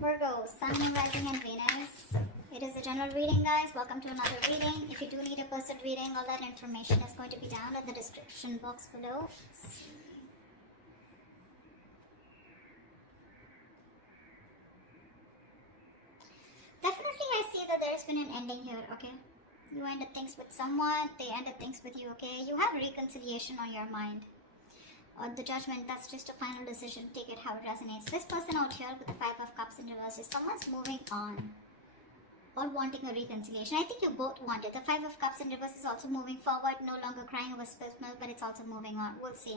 Virgo, Sun, Moon, Rising, and Venus. It is a general reading, guys. Welcome to another reading. If you do need a personal reading, all that information is going to be down in the description box below. Definitely, I see that there's been an ending here, okay? You ended things with someone, they ended things with you, okay? You have reconciliation on your mind. The judgment, that's just a final decision. Take it how it resonates. This person out here with the Five of Cups in reverse is someone's moving on or wanting a reconciliation. I think you both want it. The Five of Cups in reverse is also moving forward, no longer crying over spilled milk, but it's also moving on. We'll see.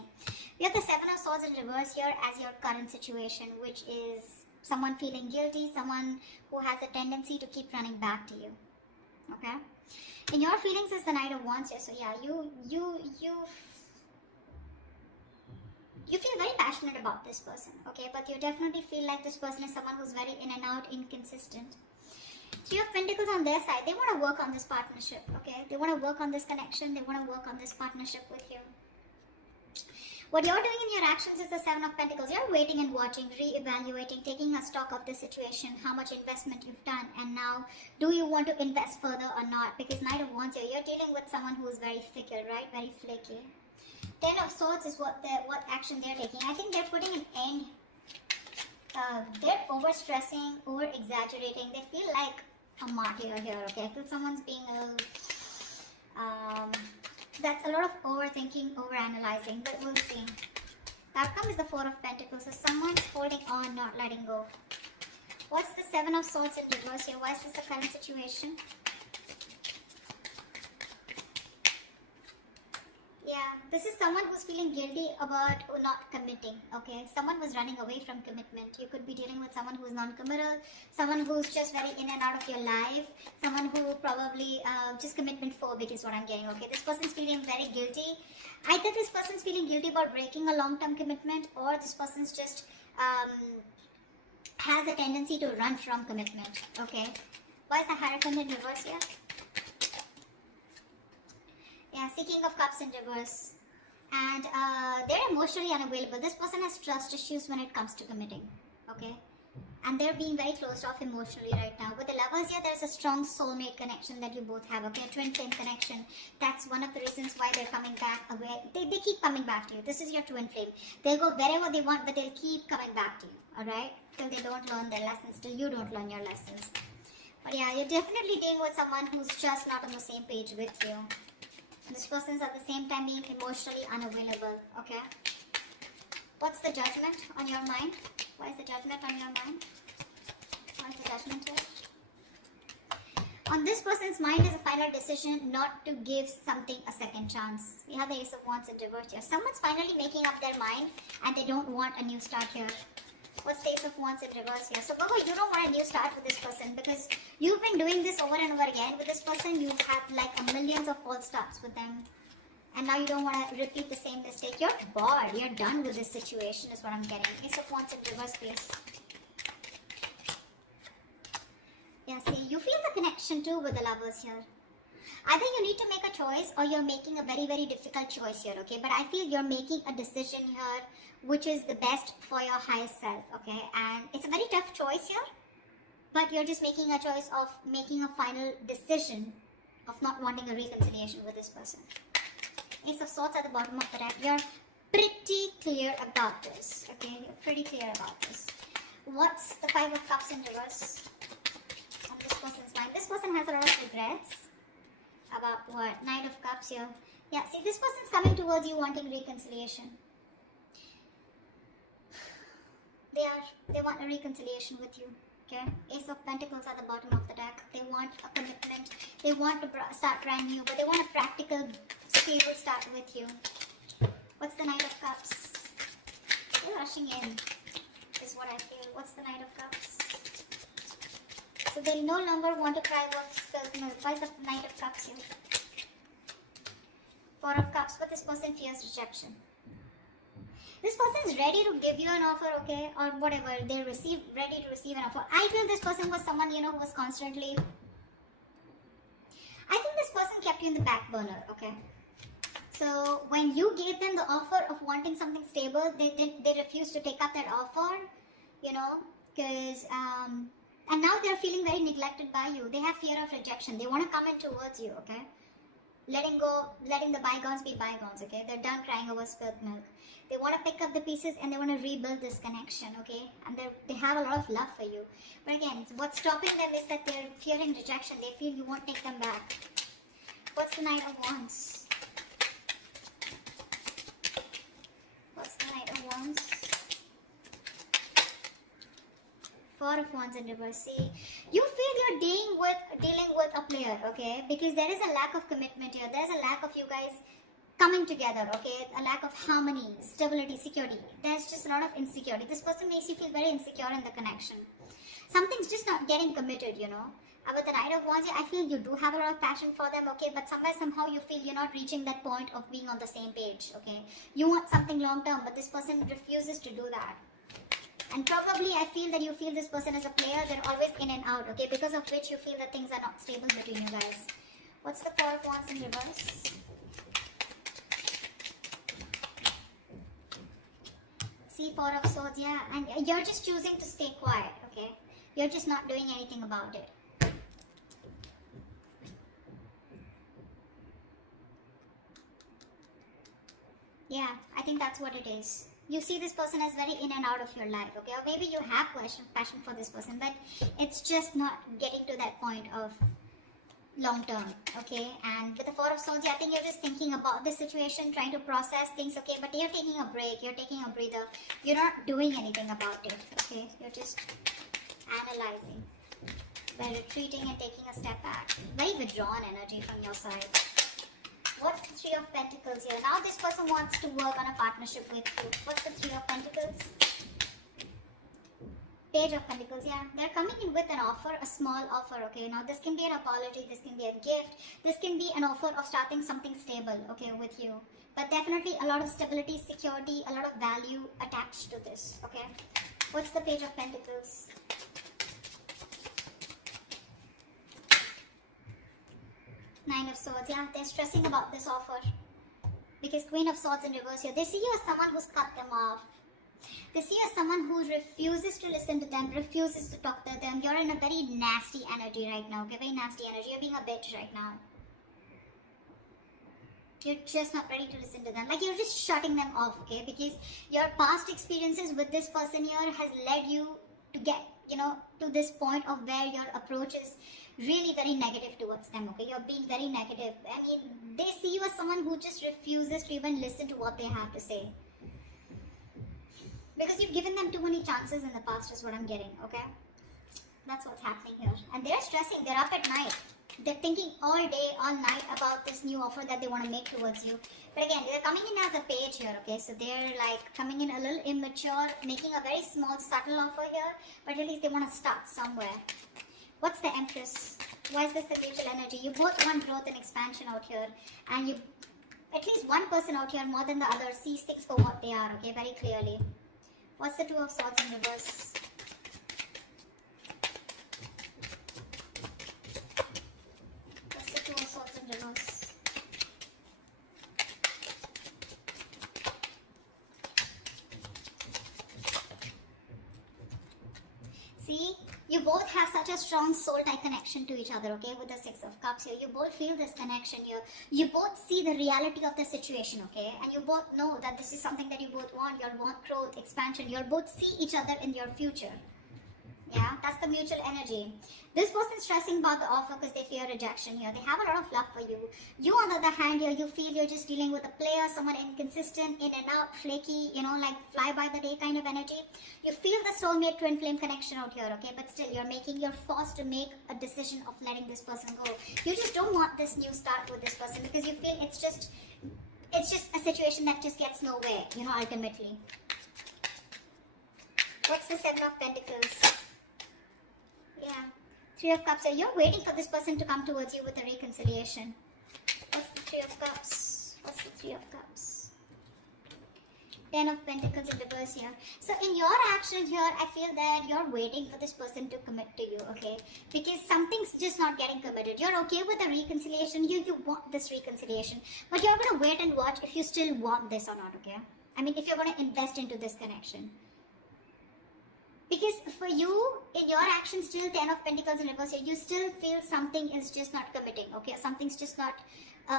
We have the Seven of Swords in reverse here as your current situation, which is someone feeling guilty, someone who has a tendency to keep running back to you. Okay? In your feelings is the Knight of Wands here. So yeah, you feel very passionate about this person, okay? But you definitely feel like this person is someone who's very in and out, inconsistent. Three of Pentacles on their side. They want to work on this partnership, okay? They want to work on this connection. They want to work on this partnership with you. What you're doing in your actions is the Seven of Pentacles. You're waiting and watching, re-evaluating, taking a stock of the situation, how much investment you've done, and now, do you want to invest further or not? Because Knight of Wands here, you're dealing with someone who is very fickle, right? Very flaky. Ten of Swords is what action they're taking. I think they're putting an end. They're overstressing, over-exaggerating. They feel like a martyr here, okay? I feel someone's being that's a lot of overthinking, overanalyzing, but we'll see. The outcome is the Four of Pentacles. So someone's holding on, not letting go. What's the Seven of Swords in reverse here? Why is this the current situation? Yeah, this is someone who's feeling guilty about not committing, okay? Someone was running away from commitment. You could be dealing with someone who's non-committal, someone who's just very in and out of your life, someone who probably just commitment phobic is what I'm getting, okay? This person's feeling very guilty. Either this person's feeling guilty about breaking a long-term commitment, or this person's just has a tendency to run from commitment, okay? Why is the Hierophant in reverse here? Yeah, King of Cups in reverse. And they're emotionally unavailable. This person has trust issues when it comes to committing. Okay? And they're being very closed off emotionally right now. With the Lovers here, there's a strong soulmate connection that you both have. Okay? A twin flame connection. That's one of the reasons why they're coming back away. They keep coming back to you. This is your twin flame. They'll go wherever they want, but they'll keep coming back to you. Alright? Till they don't learn their lessons. Till you don't learn your lessons. But yeah, you're definitely dealing with someone who's just not on the same page with you. This person's at the same time being emotionally unavailable, okay? What's the judgment on your mind? Why is the judgment on your mind? Why is the judgment here? On this person's mind is a final decision not to give something a second chance. We have the Ace of Wands in reverse here. Someone's finally making up their mind and they don't want a new start here. What's the Ace of Wands in reverse here? So Virgo, you don't want a new start with this person because you've been doing this over and over again. With this person, you've had like a millions of false starts with them. And now you don't want to repeat the same mistake. You're bored. You're done with this situation is what I'm getting. Ace of Wands in reverse, please. Yeah, see, you feel the connection too with the Lovers here. Either you need to make a choice or you're making a very, very difficult choice here, okay? But I feel you're making a decision here which is the best for your highest self, okay? And it's a very tough choice here, but you're just making a choice of making a final decision of not wanting a reconciliation with this person. Ace of Swords at the bottom of the deck. You're pretty clear about this, okay? You're pretty clear about this. What's the Five of Cups in reverse on this person's mind? This person has a lot of regrets. About what? Knight of Cups here. Yeah, see, this person's coming towards you wanting reconciliation. They want a reconciliation with you. Okay? Ace of Pentacles at the bottom of the deck. They want a commitment. They want to start brand new, but they want a practical, stable start with you. What's the Knight of Cups? They're rushing in, is what I feel. What's the Knight of Cups? So they no longer want to cry about spilled milk. Why is the Knight of Cups here? Four of Cups, but this person fears rejection. This person is ready to give you an offer, okay, or whatever. They're ready to receive an offer. I feel this person was someone, you know, who was constantly... I think this person kept you in the back burner, okay. So when you gave them the offer of wanting something stable, they refused to take up that offer, you know. Because, and now they're feeling very neglected by you. They have fear of rejection. They want to come in towards you, okay? Letting go, letting the bygones be bygones, okay? They're done crying over spilled milk. They want to pick up the pieces and they want to rebuild this connection, okay? And they have a lot of love for you. But again, what's stopping them is that they're fearing rejection. They feel you won't take them back. What's the Knight of Wands? What's the Knight of Wands? Four of Wands in reverse. See, you feel you're dealing with a player, okay? Because there is a lack of commitment here. There's a lack of you guys coming together, okay? A lack of harmony, stability, security. There's just a lot of insecurity. This person makes you feel very insecure in the connection. Something's just not getting committed, you know. With the Knight of Wands, I feel you do have a lot of passion for them, okay? But somehow you feel you're not reaching that point of being on the same page, okay? You want something long term, but this person refuses to do that. And probably I feel that you feel this person as a player. They're always in and out, okay? Because of which you feel that things are not stable between you guys. What's the Four of Wands in reverse? See, Four of Swords, yeah. And you're just choosing to stay quiet, okay? You're just not doing anything about it. Yeah, I think that's what it is. You see this person as very in and out of your life, okay? Or maybe you have passion for this person, but it's just not getting to that point of long term, okay? And with the Four of Swords, I think you're just thinking about the situation, trying to process things, okay? But you're taking a break, you're taking a breather. You're not doing anything about it, okay? You're just analyzing by retreating and taking a step back. Very withdrawn energy from your side. What's the Three of Pentacles here? Now this person wants to work on a partnership with you. What's the Three of Pentacles? Page of Pentacles, yeah. They're coming in with an offer, a small offer, okay? Now this can be an apology, this can be a gift, this can be an offer of starting something stable, okay, with you. But definitely a lot of stability, security, a lot of value attached to this, okay? What's the Page of Pentacles? Nine of Swords, yeah, they're stressing about this offer. Because Queen of Swords in reverse here, they see you as someone who's cut them off. They see you as someone who refuses to listen to them, refuses to talk to them. You're in a very nasty energy right now, okay? Very nasty energy. You're being a bitch right now. You're just not ready to listen to them. Like, you're just shutting them off, okay? Because your past experiences with this person here has led you to get, you know, to this point of where your approach is really very negative towards them, okay? You're being very negative. I mean, they see you as someone who just refuses to even listen to what they have to say. Because you've given them too many chances in the past is what I'm getting, okay? That's what's happening here. And they're stressing, they're up at night. They're thinking all day, all night about this new offer that they want to make towards you. But again, they're coming in as a page here, okay? So they're like coming in a little immature, making a very small, subtle offer here. But at least they want to start somewhere. What's the Empress? Why is this the mutual energy? You both want growth and expansion out here. And you, at least one person out here more than the other, sees things for what they are, okay? Very clearly. What's the Two of Swords in reverse? What's the Two of Swords in reverse? See? You both have such a strong soul-tie connection to each other, okay? With the Six of Cups here. You both feel this connection here. You both see the reality of the situation, okay? And you both know that this is something that you both want. You want growth, expansion. You both see each other in your future. Yeah, that's the mutual energy. This person's stressing about the offer because they fear rejection here. They have a lot of love for you. You, on the other hand, here, you feel you're just dealing with a player, someone inconsistent, in and out, flaky, you know, like fly by the day kind of energy. You feel the soulmate twin flame connection out here, okay? But still, you're forced to make a decision of letting this person go. You just don't want this new start with this person because you feel it's just a situation that just gets nowhere, you know, ultimately. What's the Seven of Pentacles? Yeah. Three of Cups. So you're waiting for this person to come towards you with a reconciliation. What's the Three of Cups? What's the Three of Cups? Ten of Pentacles in reverse here. So in your action here, I feel that you're waiting for this person to commit to you, okay? Because something's just not getting committed. You're okay with a reconciliation. You want this reconciliation. But you're going to wait and watch if you still want this or not, okay? I mean, if you're going to invest into this connection. Because for you, in your actions, still 10 of Pentacles in reverse here, you still feel something is just not committing, okay? Something's just not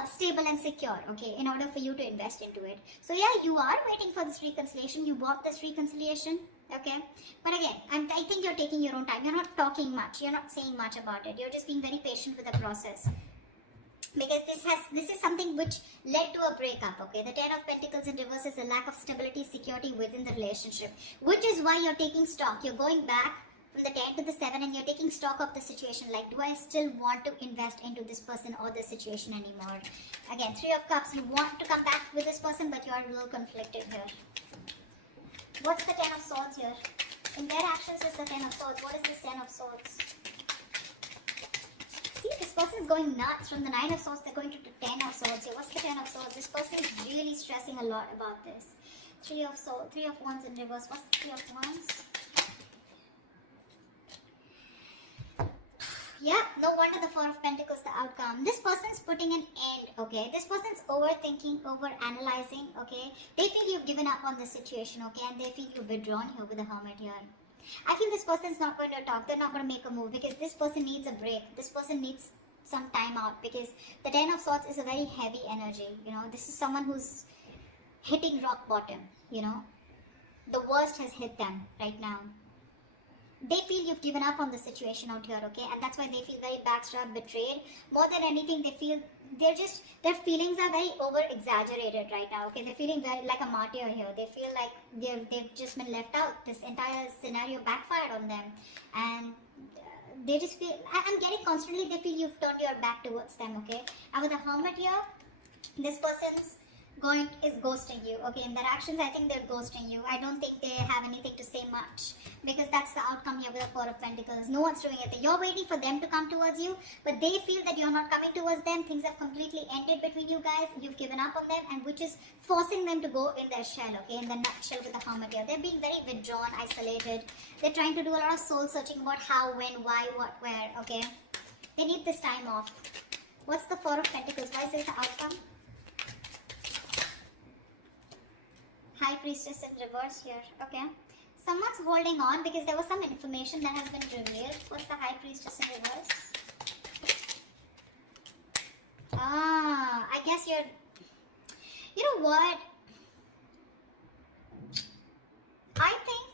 stable and secure, okay, in order for you to invest into it. So yeah, you are waiting for this reconciliation. You want this reconciliation, okay? But again, I think you're taking your own time. You're not talking much. You're not saying much about it. You're just being very patient with the process. Because this is something which led to a breakup, okay? The 10 of Pentacles in reverse is a lack of stability, security within the relationship, which is why you're taking stock. You're going back from the 10 to the 7 and you're taking stock of the situation. Like, do I still want to invest into this person or this situation anymore? Again, 3 of Cups, you want to come back with this person, but you are a little conflicted here. What's the 10 of Swords here? In their actions is the 10 of Swords. What is this 10 of Swords? See, this person is going nuts. From the 9 of Swords, they're going to the 10 of Swords here. What's the 10 of Swords? This person is really stressing a lot about this. 3 of Swords, 3 of Wands in reverse. What's the 3 of Wands? Yeah, no wonder the 4 of Pentacles, the outcome. This person's putting an end, okay? This person's overthinking, over-analyzing, okay? They feel you've given up on the situation, okay? And they feel you've withdrawn here with the Hermit here. I feel this person's not going to talk. They're not going to make a move because this person needs a break. This person needs some time out because the 10 of Swords is a very heavy energy, you know? This is someone who's hitting rock bottom, you know? The worst has hit them right now. They feel you've given up on the situation out here, okay? And that's why they feel very backstabbed, betrayed. More than anything, they feel their feelings are very over-exaggerated right now, okay? They're feeling very like a martyr here. They feel like they've just been left out. This entire scenario backfired on them. And they just feel, I'm getting constantly, they feel you've turned your back towards them, okay? And with the Hermit here, this person's is ghosting you, okay? In their actions, I think they're ghosting you. I don't think they have anything to say much because that's the outcome here with the 4 of Pentacles. No one's doing anything. You're waiting for them to come towards you, but they feel that you're not coming towards them. Things have completely ended between you guys. You've given up on them, and which is forcing them to go in their shell, okay? In the nutshell with the Hermit here. They're being very withdrawn, isolated. They're trying to do a lot of soul searching about how, when, why, what, where, okay? They need this time off. What's the 4 of Pentacles? Why is this the outcome? High Priestess in reverse here, okay? Someone's holding on because there was some information that has been revealed. What's the High Priestess in reverse? I guess you're... You know what? I think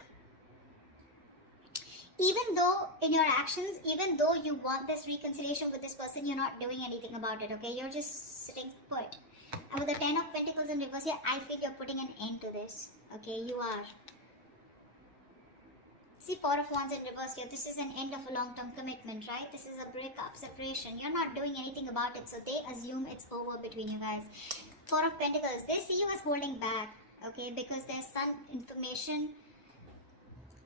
even though in your actions, even though you want this reconciliation with this person, you're not doing anything about it, okay? You're just sitting put. And with the 10 of Pentacles in reverse here, I feel you're putting an end to this. Okay, you are. See, 4 of Wands in reverse here. This is an end of a long-term commitment, right? This is a breakup, separation. You're not doing anything about it, so they assume it's over between you guys. 4 of Pentacles, they see you as holding back, okay? Because there's some information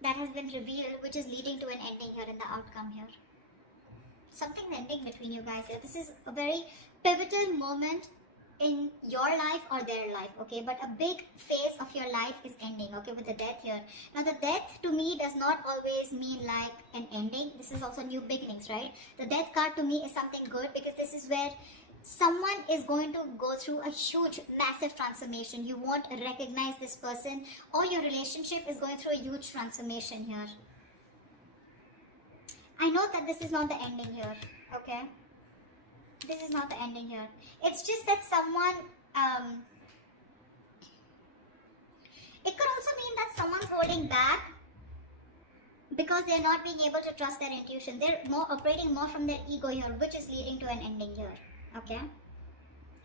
that has been revealed, which is leading to an ending here in the outcome here. Something's ending between you guys here. This is a very pivotal moment in your life or their life, okay? But a big phase of your life is ending, okay, with the Death here. Now, the Death to me does not always mean like an ending. This is also new beginnings, right? The Death card to me is something good because this is where someone is going to go through a huge, massive transformation. You won't recognize this person, or your relationship is going through a huge transformation here. I know that this is not the ending here, okay? This is not the ending here. It's just that someone, it could also mean that someone's holding back because they're not being able to trust their intuition. They're operating more from their ego here, which is leading to an ending here, okay?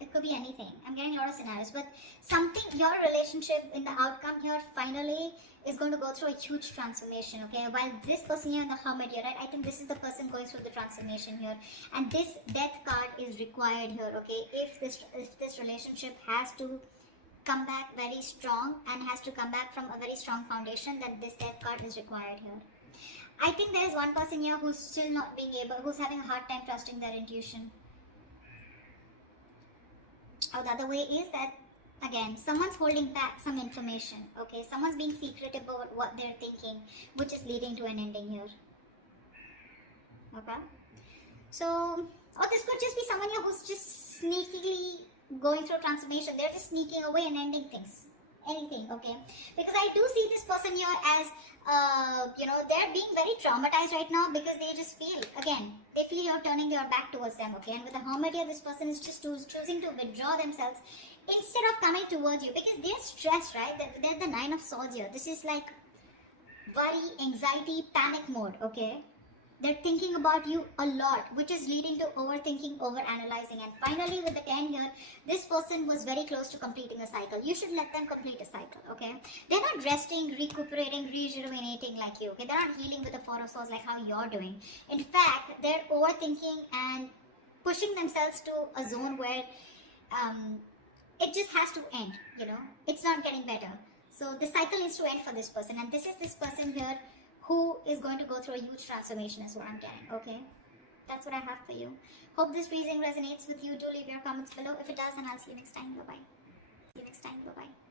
It could be anything. I'm getting a lot of scenarios, but something, your relationship in the outcome here finally is going to go through a huge transformation, okay? While this person here in the Hermit here, right? I think this is the person going through the transformation here. And this Death card is required here, okay? If this relationship has to come back very strong and has to come back from a very strong foundation, then this Death card is required here. I think there is one person here who's still not being able, who's having a hard time trusting their intuition. Or the other way is that, again, someone's holding back some information, okay? Someone's being secretive about what they're thinking, which is leading to an ending here. Okay? So, or this could just be someone here who's just sneakily going through transformation. They're just sneaking away and ending things. anything, okay? Because I do see this person here as, they're being very traumatized right now because they just feel, again, they feel you're turning your back towards them, okay? And with the Hermit here, this person is just choosing to withdraw themselves instead of coming towards you because they're stressed, right? They're the Nine of Swords here. This is like worry, anxiety, panic mode, okay? They're thinking about you a lot, which is leading to overthinking, overanalyzing. And finally, with the 10 here, this person was very close to completing a cycle. You should let them complete a cycle, okay? They're not resting, recuperating, rejuvenating like you, okay? They're not healing with the Four of Swords like how you're doing. In fact, they're overthinking and pushing themselves to a zone where it just has to end, It's not getting better. So the cycle needs to end for this person. And this is this person here who is going to go through a huge transformation is what I'm getting, okay? That's what I have for you. Hope this reading resonates with you. Do leave your comments below. If it does, then I'll see you next time. Bye-bye. See you next time. Bye-bye.